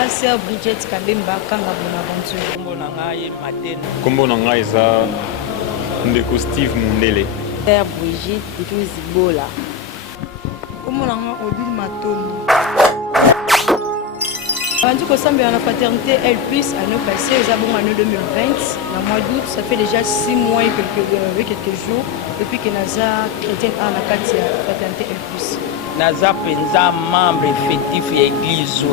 Naza Sœur Bridget Kabemba Kanga Bonaventure. Kombo nanga eza ndeko Steve Mundele. Sœur Brigitte Zibola. Kombo nanga Odile Matondo. Rendu qu'au sein de la fraternité L+, année passée, nous avons année 2020, dans le mois d'août, ça fait déjà 6 mois et quelques jours depuis que Naza chrétienne a la fraternité L+. Naza penza membre effectif de l'église.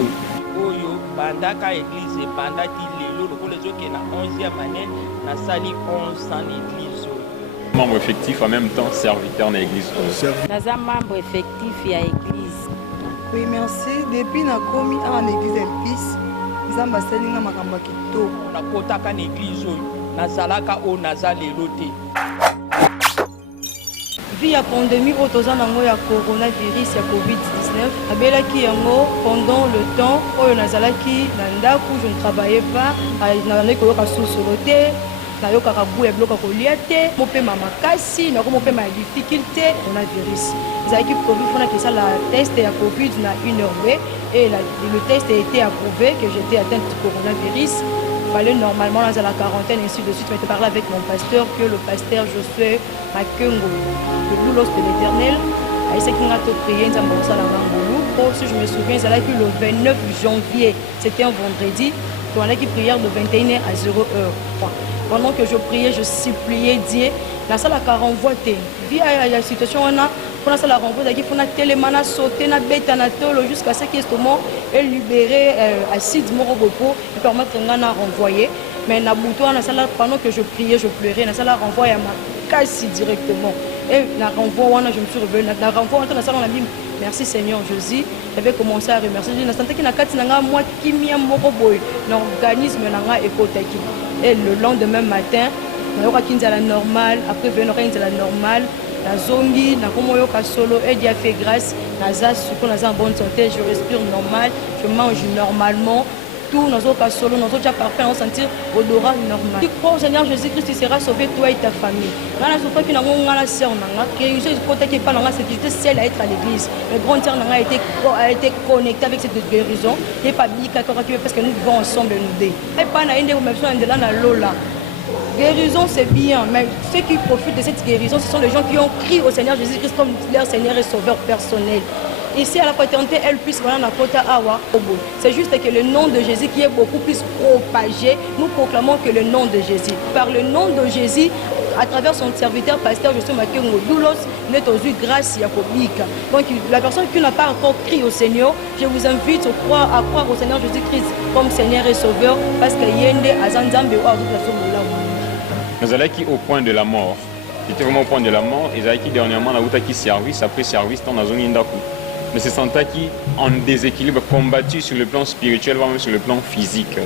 Oyo bandaka église bandaki lelo lokolo zoke na 11e année na sali 11 ans l'église. Membre effectif en même temps serviteur de l'église. Naza membre effectif de l'église. Oui, merci. Depuis que j'ai commis en église Elpis, nous avons passé à Makamba Kito. Na kotaka na église na zalaka o naza lelo te. Vu la pandémie autozana ngo ya coronavirus ya COVID-19, abelaki yango pendant le temps oyo nazalaki na ndaku, je ne travaillais pas, na koyoka solo te, na yoka kabu ya bloka kolia te, mopema makasi, na ko mopema ya difficulté coronavirus. Zaki Covid fona que ça la test ya Covid na 1 heure et le test a été approuvé que j'étais atteinte du coronavirus. Il fallait normalement dans la quarantaine, ainsi de suite. Je m'étais parlé avec mon pasteur, que le pasteur Josué Makengo, le Boulos de l'Éternel, a essayé de prier, si je me souviens, c'est là que le 29 janvier, c'était un vendredi, on a qui prière de 21h à 0h. Pendant que je priais, je suppliais Dieu, la salle a renvoyé. Via la situation, on a la renvoie, il faut télémana sauter, na bête na tolo jusqu'à ce que justement et libérer acide morobopo et permettre de renvoyer. Mais na bouton na salle pendant que je priais, je pleurais, na salle renvoie à ma casse directement. Et na renvoi, je me suis revenu, na renvoi dans la salle on a dit merci Seigneur Jésus. J'avais commencé à remercier. Je sentais qu'il y a quatre moi qui m'y moroboy, l'organisme n'a écotaki. Et le lendemain matin, on a dit la normale, après on a la normale. La zongi, na komoyo kasolo, et Dieu a fait grâce. Naza, surtout naza en bonne santé, je respire normal, je mange normalement. Tout nos autres kasolo, nos autres parfait, on sentir odorat normal. Tu crois au Seigneur Jésus-Christ, tu seras sauvé toi et ta famille. Dans la souffrance qui n'a pas sœur, qui n'est pas dans la sécurité, celle à être à l'église. Le grand terre a été connecté avec cette guérison. Il n'est pas bien parce que nous vivons ensemble nous deux. Et pas na inde même de là na lola. Guérison c'est bien, mais ceux qui profitent de cette guérison, ce sont les gens qui ont crié au Seigneur Jésus-Christ comme leur Seigneur et Sauveur personnel. Ici à la fraternité, elle puisse voilà la Kota Awa. C'est juste que le nom de Jésus qui est beaucoup plus propagé, nous proclamons que le nom de Jésus. Par le nom de Jésus, à travers son serviteur pasteur Josué Makengo Doulos, nous avons eu grâce à public. Donc la personne qui n'a pas encore crié au Seigneur, je vous invite à croire au Seigneur Jésus-Christ comme Seigneur et Sauveur, parce que Yende Azanzambe ou Nous allons au point de la mort. J'étais vraiment au point de la mort. Et j'ai dernièrement qui service après service dans la zone Indaku. Mais c'est Santa qui en déséquilibre combattu sur le plan spirituel, voire même sur le plan physique.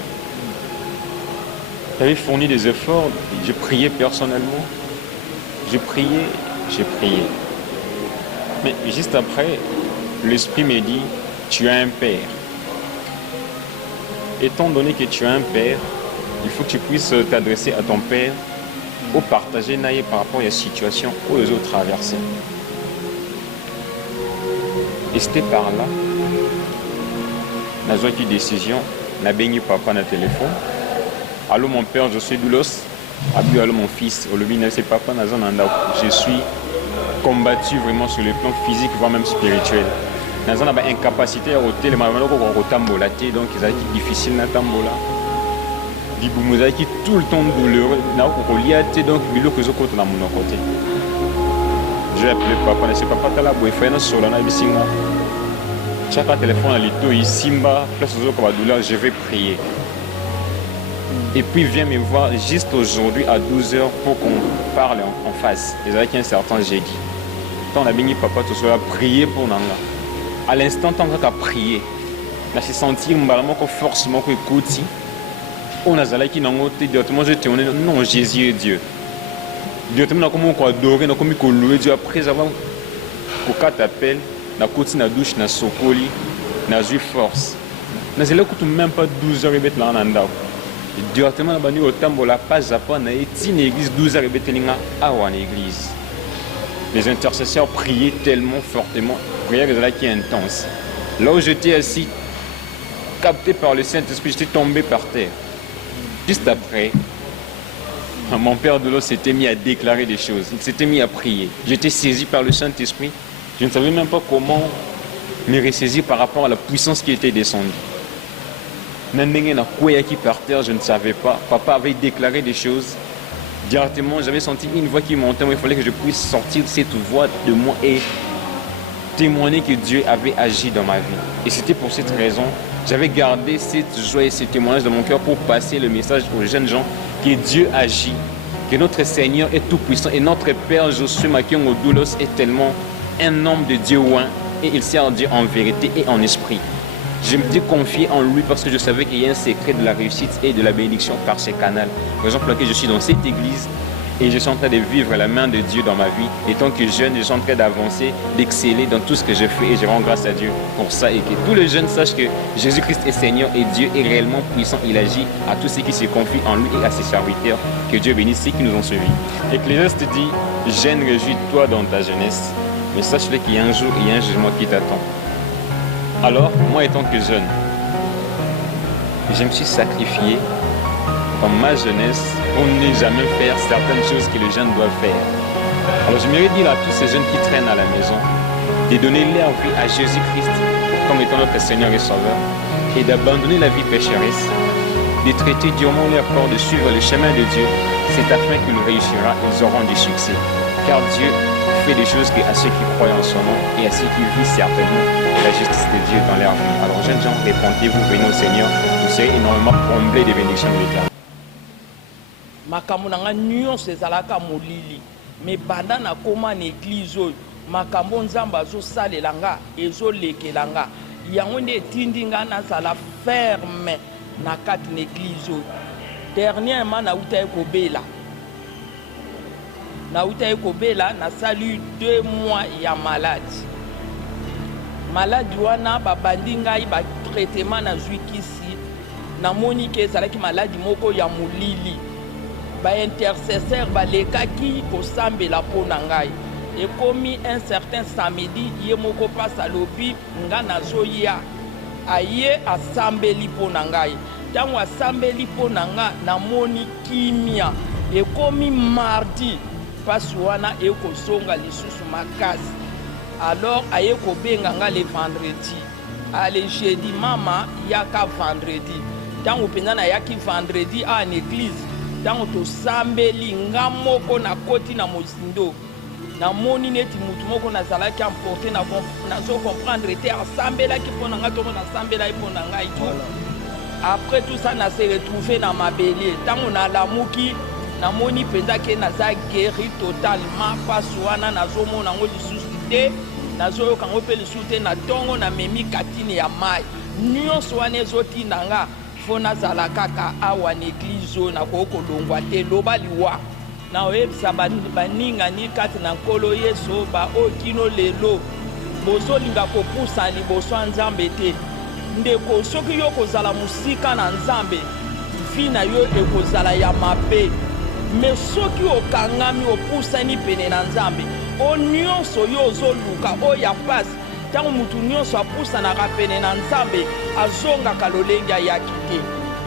J'avais fourni des efforts. J'ai prié personnellement. J'ai prié. Mais juste après, l'esprit me dit, tu as un père. Étant donné que tu as un père, il faut que tu puisses t'adresser à ton père ou partager naïe par rapport à la situation où les autres traversent. Et c'était par là, dans une décision, n'a béni papa dans téléphone. Allô mon père, je suis Doulos. Allô mon fils, c'est papa je suis combattu vraiment sur le plan physique, voire même spirituel. Dans une incapacité à ôter les mamans au tambola, donc c'est difficile à tambola. Qui tout le temps douloureux, donc je vais appeler papa, c'est papa tala boyfriend sur la bisinga. Chaque téléphone à l'ito simba, place aux douleur, je vais prier. Et puis viens me voir juste aujourd'hui à 12h pour qu'on parle en face. Et avec un certain jeudi. Quand on a béni papa, tu seras prier pour Nanga. À l'instant, tant qu'on a prié, on a senti que forcément que écoute. On a zala qui n'a pas directement jeté non Jésus est Dieu. Directement comment on adorer, on comme louer Dieu après avoir qu'on t'appelle, na côté na douche na sokoli, na eu force. Na zela que même pas 12h et bet là en anda. Directement na bani au tambo la pas à pas na une église 12h et bet linga à une église. Les intercesseurs priaient tellement fortement, prière qui est intense. Là où j'étais assis, capté par le Saint-Esprit, j'étais tombé par terre. Juste après, mon père de l'eau s'était mis à déclarer des choses. Il s'était mis à prier. J'étais saisi par le Saint-Esprit. Je ne savais même pas comment me ressaisir par rapport à la puissance qui était descendue. Qui par terre, je ne savais pas. Papa avait déclaré des choses. Directement, j'avais senti une voix qui montait. Il fallait que je puisse sortir cette voix de moi et témoigner que Dieu avait agi dans ma vie. Et c'était pour cette raison, j'avais gardé cette joie et ce témoignage dans mon cœur pour passer le message aux jeunes gens que Dieu agit, que notre Seigneur est tout puissant et notre Père Josué Makiongo Doulos est tellement un homme de Dieu oint et il sert Dieu en vérité et en esprit. Je me suis confié en lui parce que je savais qu'il y a un secret de la réussite et de la bénédiction par ces canaux. Par exemple, là, je suis dans cette église et je suis en train de vivre la main de Dieu dans ma vie. Et tant que jeune, je suis en train d'avancer, d'exceller dans tout ce que je fais et je rends grâce à Dieu pour ça. Et que tous les jeunes sachent que Jésus-Christ est Seigneur et Dieu est réellement puissant. Il agit à tous ceux qui se confient en lui et à ses serviteurs. Que Dieu bénisse ceux qui nous ont suivis. Ecclésiaste dit, jeune, réjouis-toi dans ta jeunesse, mais sache-le qu'il y a un jour, il y a un jugement qui t'attend. Alors, moi étant que jeune, je me suis sacrifié dans ma jeunesse pour ne jamais faire certaines choses que les jeunes doivent faire. Alors je m'aurais dit à tous ces jeunes qui traînent à la maison de donner leur vie à Jésus-Christ comme étant notre Seigneur et Sauveur et d'abandonner la vie pécheresse, de traiter durement leur corps, de suivre le chemin de Dieu. C'est afin qu'ils réussiront, ils auront du succès. Car Dieu fait des choses à ceux qui croient en son nom et à ceux qui vivent certainement la justice de Dieu dans leur vie. Alors jeunes gens, répondez-vous, venez au Seigneur, vous serez énormément comblés des bénédictions de l'Éternel. Makambo nanga nyonso ezalaka molili me banda na koma na église oyo makambo nzambe azosalela nga ezolekela nga yango nde etindi nga nazala ferme na kati na église oyo. Dernièrement nauta ekobela nasali 2 mois ya maladi wana babandi ngai batraitement nazwi kisi namoni ke ezalaki maladi moko ya molili baintercesseur balekaki kosambela mpo na ngai ekomi un certain samedi ye moko mpasi alobi nga nazoya aye asambeli mpo na ngai ntango asambeli mpo na nga namoni kimia ekomi mardi mpasi wana ekozonga lisusu makasi alors aye kobenga nga le vendredi ale jeudi mama yaka vendredi ntango mpenza nayaki vendredi a na église ntango tosambeli nga moko nakoti na mozindo namoni neti mutu moko nazalaki emporte nazo comprendre te asambelaki mpo na ngai toko nasambelaki mpo na ngai to après tout ça nase retrouve na mabele ntango nalamuki namoni mpenza ke naza guéri totalement mpasi wana nazomona ngo lisusu te nazoyoka ngo mpe lisusu te na ntongo namemi katine ya mai nyonso wana ezotinda nga fo nazala kaka awa na église oyo nakoki kolongwa te loba liwa na oyebisa baningani kati na nkolo yesu baoyo kino lelo bozolinga kopusa liboso ya nzambe te ndeko soki yo kozala mosika na nzambe vi na yo ekozala ya mabe me soki okangami opusani pene na nzambe o nyonso yo ozoluka oyo ya pasi ntango mutu nyonso apusanaka pene na nzambe azongaka lolenge ayaki te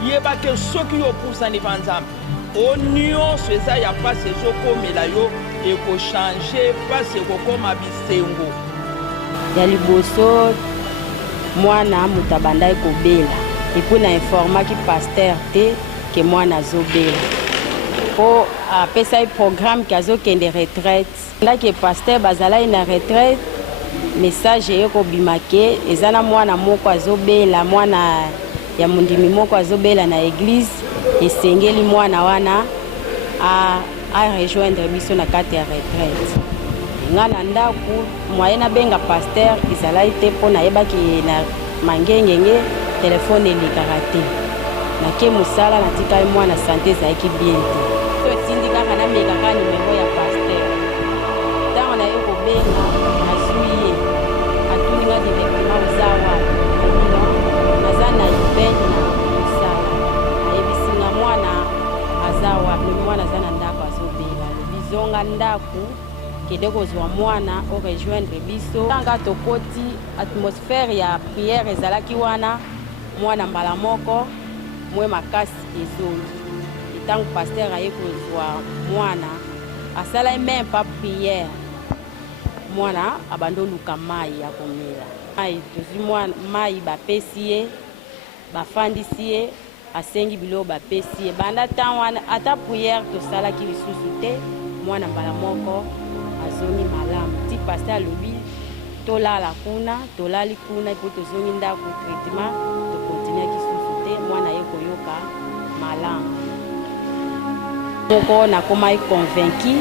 yebake soki yo opusani pa nzambe o nyonso eza ya pasi ezokomela yo ekochange pasi ekokoma bisengo ya liboso mwana mutu abanda ekobela epo na informaki paster te ke mwana azobela po apesa ye programme ke azokende retraite ndaki paster bazalaki na retraite message eye kobima ke eza na mwana moko azobela mwana ya mondimi moko azobela na église esengeli mwana wana arejoindre biso na kati ya retraite nga na ndako mwaye nabenga paster ezalaki te mpo nayebaki na mangengenge telefone elekaka te nake mosala natikali mwana sante ezalaki bien te so etindi kaka namekaka nimero ya paster ntango naye kobenga nazwi ye atuninga directement oza wapi naza na ibet na mosala nayebisinga mwana aza wapi mwana aza na ndako azobela bizonga ndako kende kozwa mwana orejoindre biso tanga tokoti atmosphère ya prière ezalaki wana mwana mbala moko mwe makasi ezongi etango paster aye kozwa mwana asala même pas prière mwana abandi oluka mai ya komela mai tozwi mwana mai bapesi ye bafandisi ye asengi biloko bapesi ye banda ntan wana ata prière tosalaki lisusu te mwana mbala moko azongi malamu ti paster alobi tolala kuna tolali kuna mpo tozongi ndako traitement tokontinuaki susu te mwana ye koyoka malamu moko nakomaki convaincu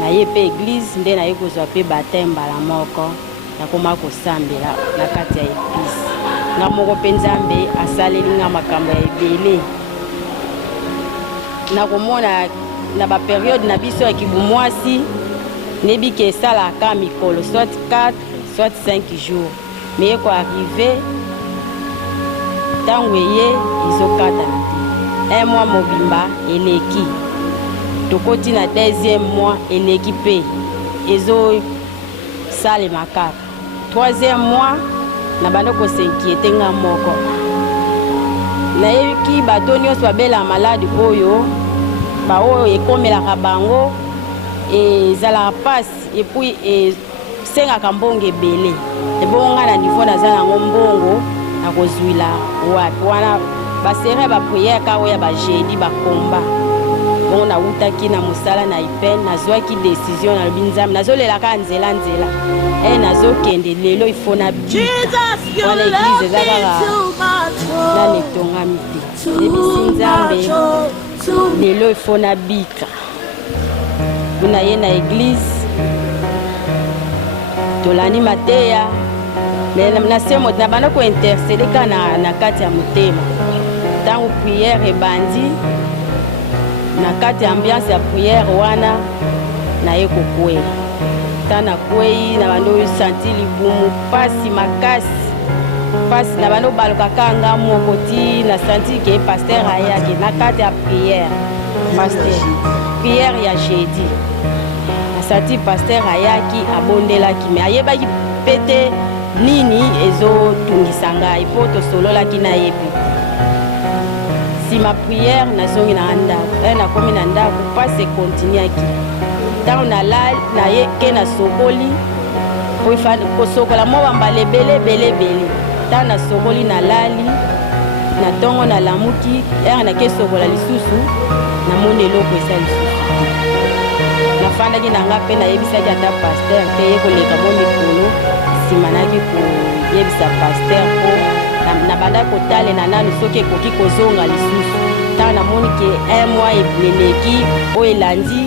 naye mpe église nde naye kozwa mpe baptême mbala moko nakoma kosambela na kati ya eglise nga moko mpe nzambe asaleli nga makambo ya ebele nakomona na baperiode na biso ya kibumwasi nebi ke esalaka mikolo soit 4 soit 5 jours mais ekoarrive ntango eye ezokatana te 1 mois mobimba eleki tokoti na 2e mois eleki mpe ezosalema kaka 3e mois na bando kosenkiete nga moko nayebiki bato nyonso babela maladi oyo baoyo ekomelaka bango ezalaka pasi epuis esengaka mbongo ebele ebongo nga na niveau naza nango mbongo nakozwila wapi wana basere bapriere ka oyo ya bajeudi bakomba bongo nawutaki na mosala na ipen nazwaki décision nalobi nzambe nazolelaka nzela nazokende lelo ifo na bika wana eglize eza kaka nani etongami te ebisi nzambe lelo ifo na bika kuna ye na eglize tolandi mateya na se moto na banda kointercede ka na kati ya motema ntango priere ebandi na kati ya ambiance ya priere wana naye kokwela ntan nakwei na banda oyo santi libumu pasi makasi pasi na banda obalukaka nga moko ti na santi ke paster ayaki na kati ya priere paster priere ya jeudi nasati paster ayaki abondelaki me ayebaki pete nini ezotungisa ngai mpo tosololaki na ye pe nsima priere nazongi na ndako nakomi na ndako pasi ekontinuaki ntango naye ke nasokoli kosokola mwa bambala ebele ntango nasokoli nalali na ntongo nalamuki ere nakesokola lisusu namoni eloko eza lisusu nafandaki na nga mpe nayebisaki ata paster te ye koleka mo mikolo nsima naki koyebisa paster mpo na banda kotalela nanu soki ekoki kozonga lisusu ntango namoni ke 1 mois eleki oyo elandi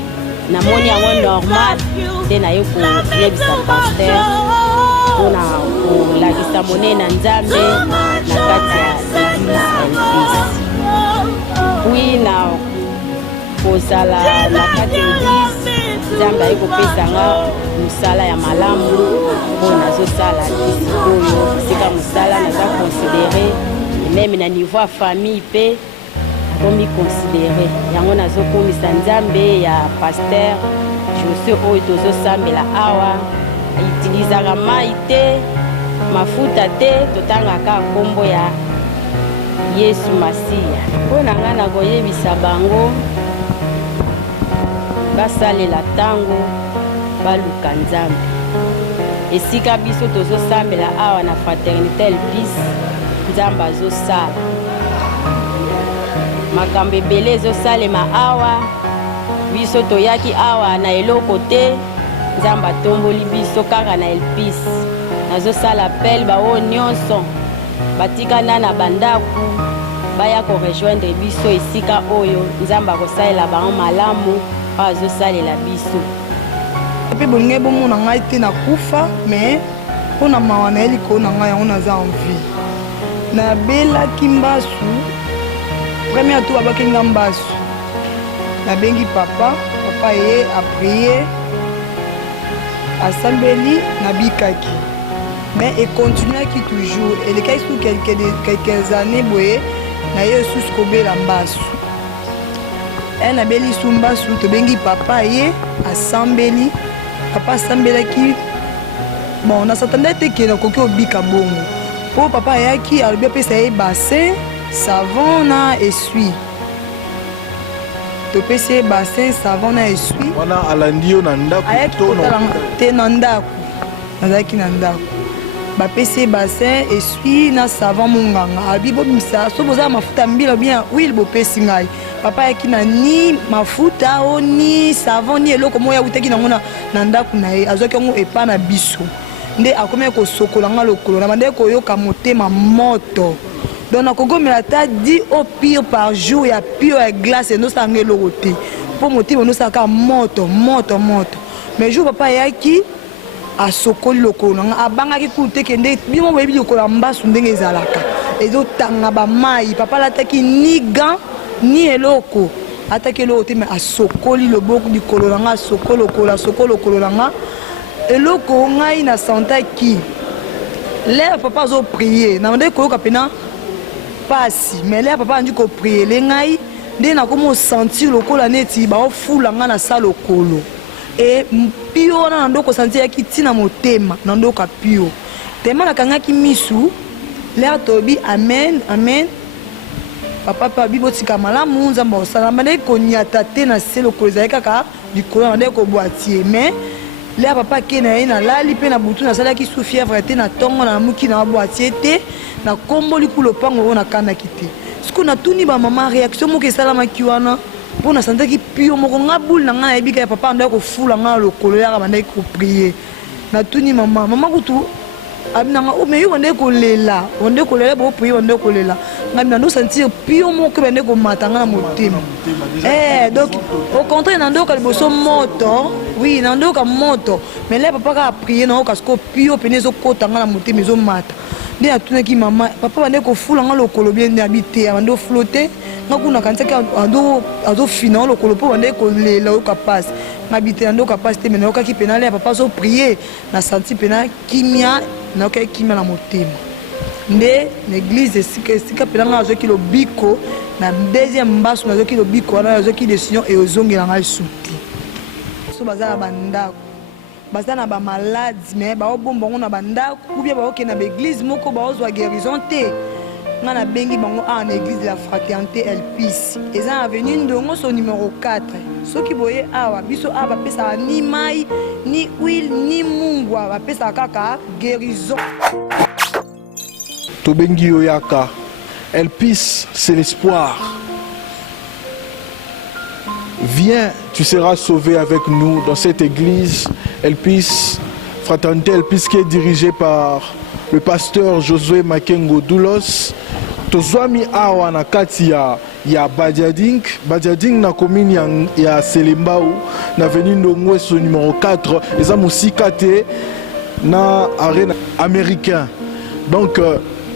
namoni yango normal te naye koyebisa paster mpona kolakisa monene na nzambe na kati ya eglise elvis puis na kozala na kati ya eglise nzambe aye kopesanga mosala ya malamu mpo nazosala sikoyo esika mosala naza konsidere meme na niveau ya famille mpe nakomi konsidere yango nazokomisa nzambe ya paster jose oyo tozosambela awa aitilizaka mai te mafuta te totangaka nkombo ya yesu masiya mpo na ngai nakoyebisa bango basalela ntango baluka nzambe esika biso tozosambela awa na fraternité elvis nzambe azosala makambo ebele ezosalema awa biso toyaki awa na eloko te nzambe atomboli biso kaka na elvis nazosala appel baoyo nyonso batikana na bandako baya korejoindre biso esika oyo nzambe akosalela bango malamu oyo azosalela biso mpe bolingai bomona ngai te nakufa me mpona mawa na ye likolo na ngai yango naza envie nabelaki mbasu premier tour abakengi nga mbasu nabengi papa ye aprie asambeli nabikaki mais ekontinuaki toujours elekaki su quelques années boye na ye susu kobela mbasu nabeli su mbasu tobengi papa ye asambeli papa asambelaki bon nasatanda ete ke nakoki obika bongo po papa ayaki alobi apesa ye bassin savon na essuie topesi ye bassin savon na essuie wana alandi yo na ndako ayaki kotala te na ndako nazalaki na ndako bapesi ye bassin essuie na savon monganga alobi bobimisa so bozala mafuta mbila bien huile bopesi ngai papa ayaki na ni mafuta o ni savon ni eloko moko yautaki nango na ndako na ye azwaki yango epa na biso nde akomi kosokola nga lokolo na bande koyoka motema moto donc nakogomela ata 10 eau pure par jour ya pure ya glace endosanga eloko te mpo motema endosalaka moto mais jour papa ayaki asokoli lokolo nanga abangaki kulu te kende bimo boyebi lokolo ya mbasu ndenge ezalaka ezotanga bamai papa alataki ni gant ni eloko ataki eloko te mais asokoli loboko likolo nanga asokoli lokolo nanga eloko ngai na sentaki l'air papa azo prier na ndenge koyoka pena pasi mais l'air papa andi ko prier le ngai nde nakomi sentir lokola neti baofula nga na sa lokolo e mpio wana na ndoko sentir yaki ntina motema na ndoka pio tema nakangaki misu l'air tobi amen papa pa bibotika malamu nzamba osala mbande konyata te na se lokolo ezali kaka likolo na ndenge kobwatie mais l'air papa ke na ye na lali mpe na butu nasalaki sous fièvre te na ntongo na muki na babwatie te na komboli ku lopango oyo nakandaki te siko natuni bamama réaction moko esalamaki wana mpo nasantaki pio moko nga bule na ngai nayebi kaka papa andaki kofula ngai na lokolo yaka bandaki koprie natuni mama kutu abinanga o mais yo bandaki kolela boprie bandaki kolela ngai nando sentir pio moko bandaki komata ngai na motema donc au contraire nandoka liboso moto oui nandoka moto mais là papa ka prier na oka siko pio pene ezokota ngai na motema ezomata nde atunaki mama papa bandaki kofula ngai lokolo bien nde abite abandi oflotte nga kuna kanisaki azofina lokolo mpo bandaki kolela oyoka pasi ngabite nandoka pasi te mais nayokaki pena le ya papa azoprie na senti pena kimia nayokaki kimia na motema nde na église esika pena ngai azwaki lobiko na deuxième mbasu nazwaki lobiko wana nazwaki décision eozongela ngai suti so baza na bandako baza na bamaladi mais baobomba ngo na bandako ubia baokende na baeglise moko baozwa guérison te nga nabengi bango awa na église de la fraternité elpis eza na avenue ndongo so numéro 4 soki boye awa biso awa bapesaka ni mai ni huile ni mungwa bapesaka kaka guérison tobengi yo yaka Elpis, c'est l'espoir. Viens, tu seras sauvé avec nous dans cette église Elpis, fraternité Elpis qui est dirigée par le pasteur Josué Makengo Doulos. Tozwami awa na kati ya Badiading na commune ya Selembao na avenue Ndongweso numéro 4 eza musika te na arène américain. Donc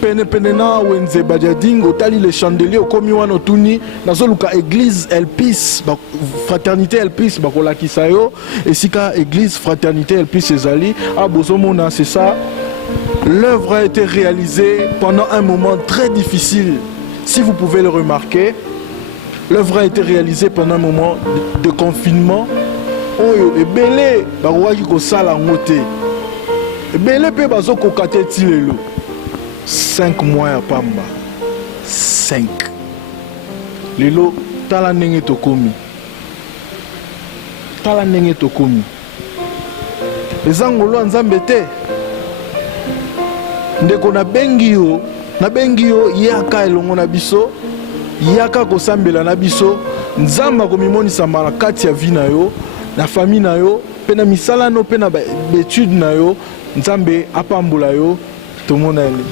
pene na wenze Badiading otali le chandelier okomi wana otuni nazoluka église Elpis fraternité Elpis bakolakisa yo esika église fraternité Elpis ezali abozomona c'est ça. L'œuvre a été réalisée pendant un moment très difficile. Si vous pouvez le remarquer, l'œuvre a été réalisée pendant un moment de confinement. Oyo ebele barouaki ko sala ngote. Ebele pe bazoko kateti lelo. 5 mois ya pamba. 5. Lelo tala ndenge tokomi. Tala ndenge tokomi. Ezangolo nzambe te. Ndeko na bengi yo yaka elongo na biso yaka kosambela na biso nzamba komimonisa mala kati ya vi na yo na famille na yo pe na misala no pe na betude na yo nzambe apambola yo tomona ele